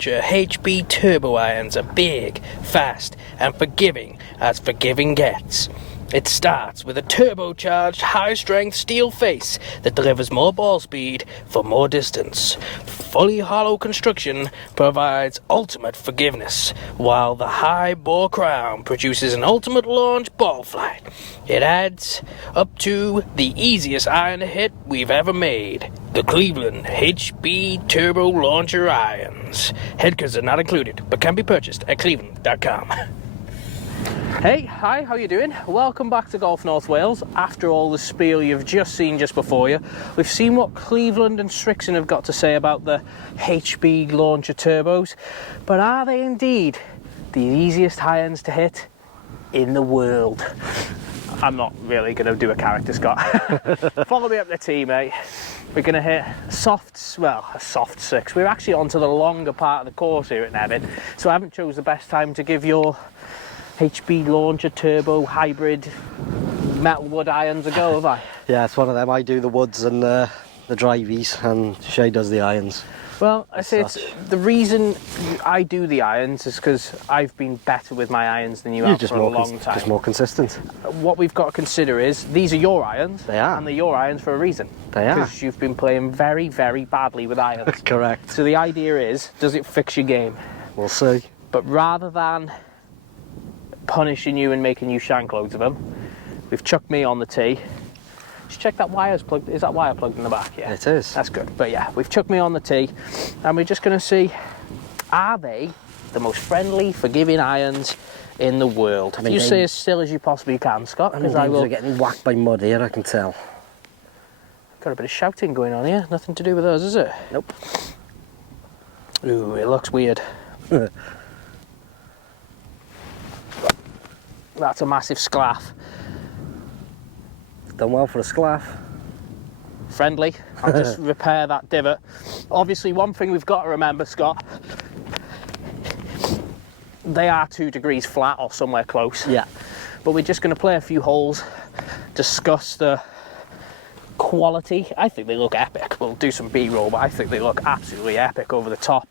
Launcher HB Turbo Irons are big, fast, and forgiving as forgiving gets. It starts with a turbocharged, high-strength steel face that delivers more ball speed for more distance. Fully hollow construction provides ultimate forgiveness, while the high-bore crown produces an ultimate launch ball flight. It adds up to the easiest iron to hit we've ever made, the Cleveland HB Turbo Launcher Irons. Headkits are not included, but can be purchased at cleveland.com. Hey, hi, how you doing? Welcome back to Golf North Wales. After all the spiel you've just seen just before you, we've seen what Cleveland and Strixon have got to say about the HB Launcher Turbos, but are they indeed the easiest irons to hit in the world? I'm not really going to do a character, Scott. Follow me up the tee, mate. We're going to hit a soft six. We're actually onto the longer part of the course here at Nevin, so I haven't chose the best time to give your HB Launcher Turbo Hybrid metal wood irons a go, have I? Yeah, it's one of them. I do the woods and the driveys, and Shay does the irons. Well, I say it's the reason I do the irons is because I've been better with my irons than you have for a long time. Just more consistent. What we've got to consider is these are your irons. They are. And they're your irons for a reason. They are. Because you've been playing very, very badly with irons. Correct. So the idea is, does it fix your game? We'll see. But rather than punishing you and making you shank loads of them, we've chucked me on the tee. Just check that wire's plugged. Is that wire plugged in the back? Yeah, it is. That's good. But yeah, we've chucked me on the tee, and we're just going to see, are they the most friendly, forgiving irons in the world? I mean, you stay as still as you possibly can, Scott, because I will. Are getting whacked by mud here, I can tell. Got a bit of shouting going on here. Nothing to do with us, is it? Nope. Ooh, it looks weird. That's a massive sclaff. Done well for a sclaff. Friendly. I'll just repair that divot. Obviously, one thing we've got to remember, Scott, they are 2 degrees flat or somewhere close. Yeah. But we're just going to play a few holes, discuss the quality. I think they look epic. We'll do some B-roll, but I think they look absolutely epic over the top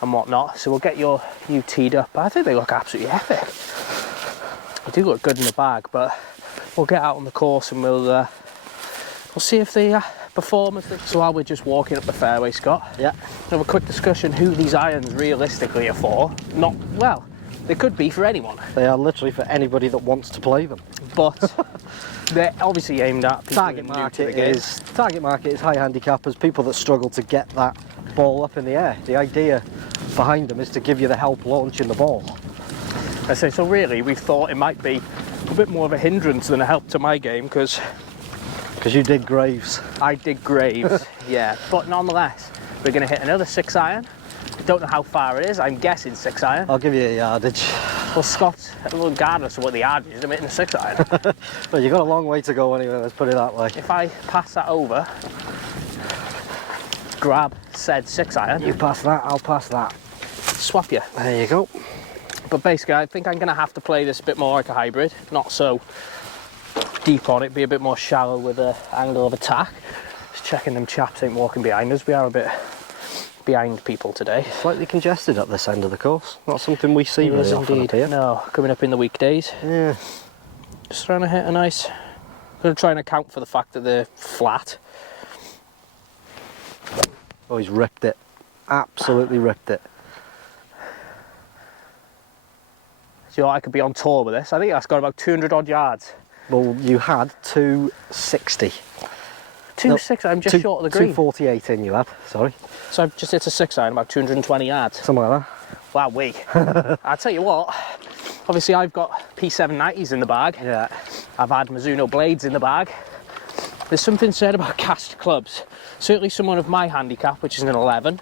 and whatnot. So we'll get you teed up. I think they look absolutely epic. They do look good in the bag, but we'll get out on the course and we'll see if they perform. So while we're just walking up the fairway, Scott, yeah, have a quick discussion who these irons realistically are for. Not, well, they could be for anyone. They are literally for anybody that wants to play them. But they're obviously aimed at people target market is high handicappers, people that struggle to get that ball up in the air. The idea behind them is to give you the help launching the ball. I say, so really we thought it might be a bit more of a hindrance than a help to my game, because you dig graves. I dig graves. Yeah, but nonetheless we're going to hit another 6 iron. Don't know how far it is. I'm guessing 6 iron. I'll give you a yardage. Well, Scott, regardless of what the yardage is, I'm hitting a 6 iron. Well, you've got a long way to go anyway, let's put it that way. If I pass that over, grab said 6 iron, you pass that, I'll pass that, swap you. There you go. But basically, I think I'm going to have to play this a bit more like a hybrid, not so deep on it, be a bit more shallow with the angle of attack. Just checking them chaps ain't walking behind us. We are a bit behind people today. Slightly congested at this end of the course. Not something we see very often up here. No, coming up in the weekdays. Yeah. Just trying to hit a nice. Going to try and account for the fact that they're flat. Oh, he's ripped it. Absolutely ripped it. So you know, I could be on tour with this. I think that's got about 200 odd yards. Well, you had 260. 260, I'm just short of the green. 248 in you had, sorry. So I've just hit a 6 iron, about 220 yards. Something like that. Wow, weak. I'll tell you what, obviously I've got P790s in the bag. Yeah. I've had Mizuno blades in the bag. There's something said about cast clubs. Certainly someone of my handicap, which is an 11,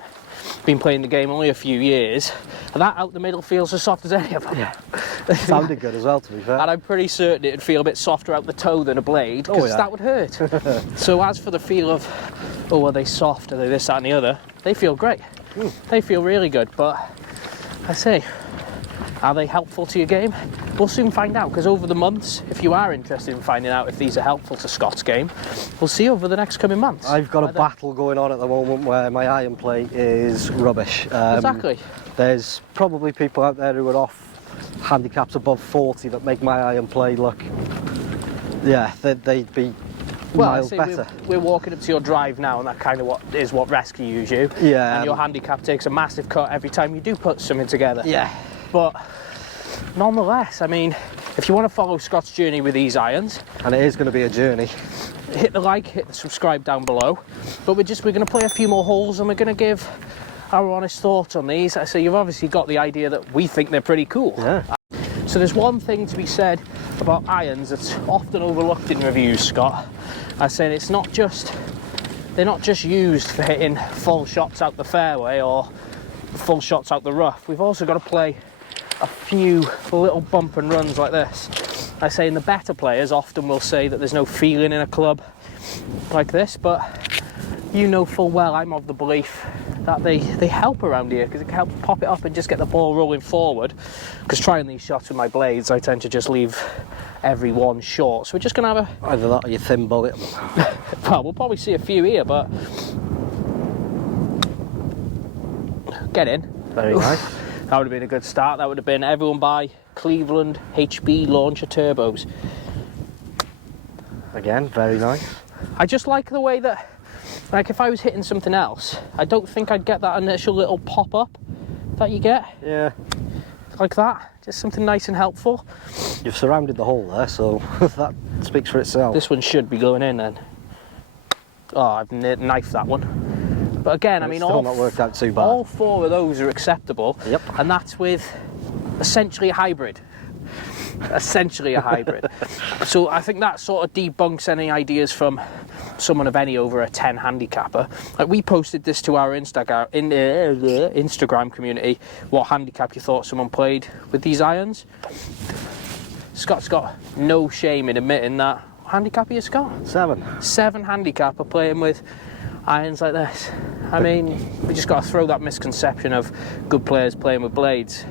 been playing the game only a few years, and that out the middle feels as soft as any of them. Yeah. Sounded good as well, to be fair. And I'm pretty certain it'd feel a bit softer out the toe than a blade, because that would hurt. So as for the feel of, oh, are they soft, are they this, that and the other, they feel great. They feel really good, but I say, are they helpful to your game? We'll soon find out, because over the months, if you are interested in finding out if these are helpful to Scott's game, we'll see over the next coming months. I've got a battle going on at the moment where my iron play is rubbish. Exactly. There's probably people out there who are off handicaps above 40 that make my iron play look, yeah, they'd be miles better. We're walking up to your drive now, and that kind of what rescues you. Yeah. And your handicap takes a massive cut every time you do put something together. Yeah. But nonetheless, I mean, if you want to follow Scott's journey with these irons, and it is going to be a journey, hit the like, hit the subscribe down below. But we're going to play a few more holes, and we're going to give our honest thoughts on these. So you've obviously got the idea that we think they're pretty cool. Yeah. So there's one thing to be said about irons that's often overlooked in reviews, Scott. I said they're not just used for hitting full shots out the fairway or full shots out the rough. We've also got to play a few little bump and runs like this. I say, in the better players often will say that there's no feeling in a club like this, but you know full well I'm of the belief that they help around here, because it can help pop it up and just get the ball rolling forward. Because trying these shots with my blades, I tend to just leave every one short. So we're just going to have either that or your thin bullet. well, we'll probably see a few here, but get in. Very nice. That would have been a good start. That would have been everyone buy Cleveland HB launcher turbos. Again, very nice. I just like the way that, like, if I was hitting something else, I don't think I'd get that initial little pop-up that you get. Yeah. Like that. Just something nice and helpful. You've surrounded the hole there, so that speaks for itself. This one should be going in then. Oh, I've knifed that one. But again, I mean, still not worked out too bad. All four of those are acceptable. Yep. And that's with essentially a hybrid. Essentially a hybrid. So I think that sort of debunks any ideas from someone of any over a 10 handicapper. Like, we posted this to our Instagram community, what handicap you thought someone played with these irons. Scott's got no shame in admitting that. What handicap are you, Scott? 7. 7 handicapper playing with irons like this. I mean, we just got to throw that misconception of good players playing with blades,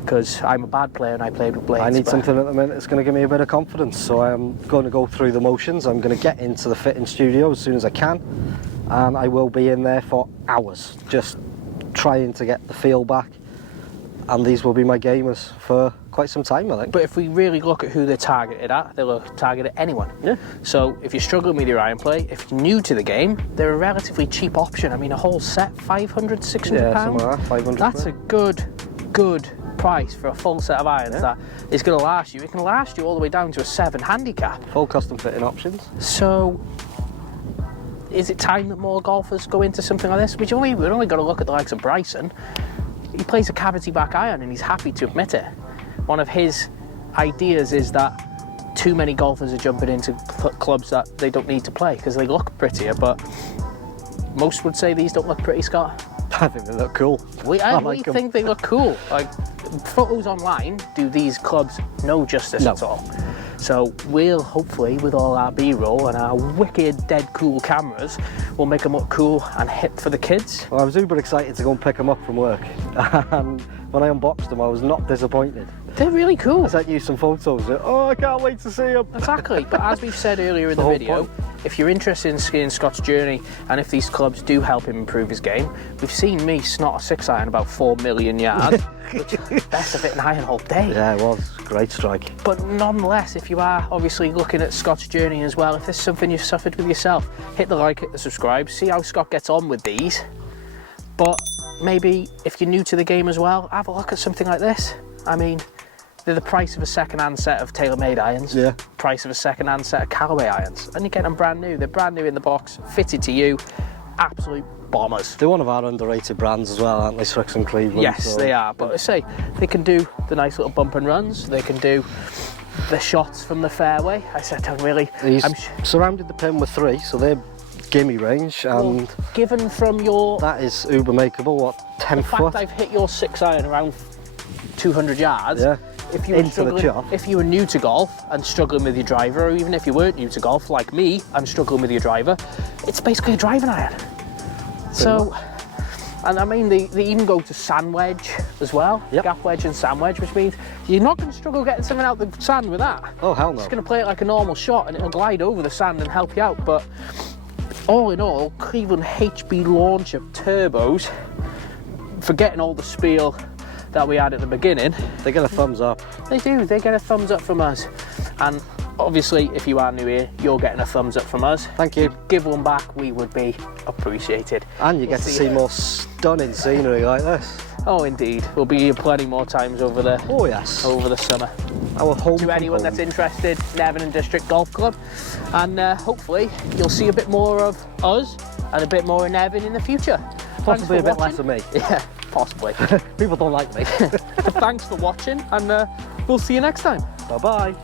because I'm a bad player and I played with blades. I need something at the minute that's going to give me a bit of confidence, so I'm going to go through the motions. I'm going to get into the fitting studio as soon as I can, and I will be in there for hours just trying to get the feel back, and these will be my gamers for quite some time, I think. But if we really look at who they're targeted at, they'll target at anyone. Yeah. So if you're struggling with your iron play, if you're new to the game, they're a relatively cheap option. I mean, a whole set, 500, 600 yeah, pounds. something like that, 500. That's a good price for a full set of irons. That is going to last you. It can last you all the way down to a 7 handicap. Full custom fitting options. So is it time that more golfers go into something like this? We've only got to look at the likes of Bryson. He plays a cavity back iron and he's happy to admit it. One of his ideas is that too many golfers are jumping into clubs that they don't need to play because they look prettier, but most would say these don't look pretty, Scott. I think they look cool. We think they look cool. Like, photos online do these clubs no justice at all. So we'll hopefully, with all our B-roll and our wicked dead cool cameras, we'll make them look cool and hip for the kids. Well, I was uber excited to go and pick them up from work, and when I unboxed them I was not disappointed. They're really cool. I sent you some photos. Oh, I can't wait to see them. Exactly, but as we've said earlier in the video, if you're interested in skiing Scott's journey and if these clubs do help him improve his game, we've seen me snot a 6-iron about 4 million yards, which is best of it in iron all day. Yeah, it was. Great strike. But nonetheless, if you are obviously looking at Scott's journey as well, if there's something you've suffered with yourself, hit the like, hit the subscribe, see how Scott gets on with these. But maybe if you're new to the game as well, have a look at something like this. I mean, they're the price of a second-hand set of TaylorMade irons, yeah. Price of a second-hand set of Callaway irons, and you get them brand new. They're brand new in the box, fitted to you, absolute bombers. They're one of our underrated brands as well, aren't they, Strix and Cleveland? Yes, so they are, but I say, they can do the nice little bump and runs, they can do the shots from the fairway. I said, I'm really... He's surrounded the pin with 3, so they're gimme range, and... Well, given from your... That is uber makeable, what, 10 foot? The fact I've hit your 6-iron around 200 yards, yeah. If you were new to golf and struggling with your driver, or even if you weren't new to golf, like me, and struggling with your driver, it's basically a driving iron. So, and I mean, they even go to sand wedge as well, yep. Gap wedge and sand wedge, which means you're not going to struggle getting something out the sand with that. Oh, hell no. It's going to play it like a normal shot and it'll glide over the sand and help you out. But all in all, Cleveland HB launcher turbos, forgetting all the spiel that we had at the beginning, They get a thumbs up. they get a thumbs up from us. And obviously, if you are new here, you're getting a thumbs up from us. Thank you. Give one back, we would be appreciated. And you get to see more stunning scenery like this. Oh, indeed. We'll be here plenty more times over the Oh yes. summer. Our home. To from anyone home. that's interested, Nevin and District Golf Club. And hopefully, you'll see a bit more of us and a bit more of Nevin in the future. Possibly a Thanks bit for less of me. Yeah, possibly. People don't like me. Thanks for watching, and we'll see you next time. Bye bye.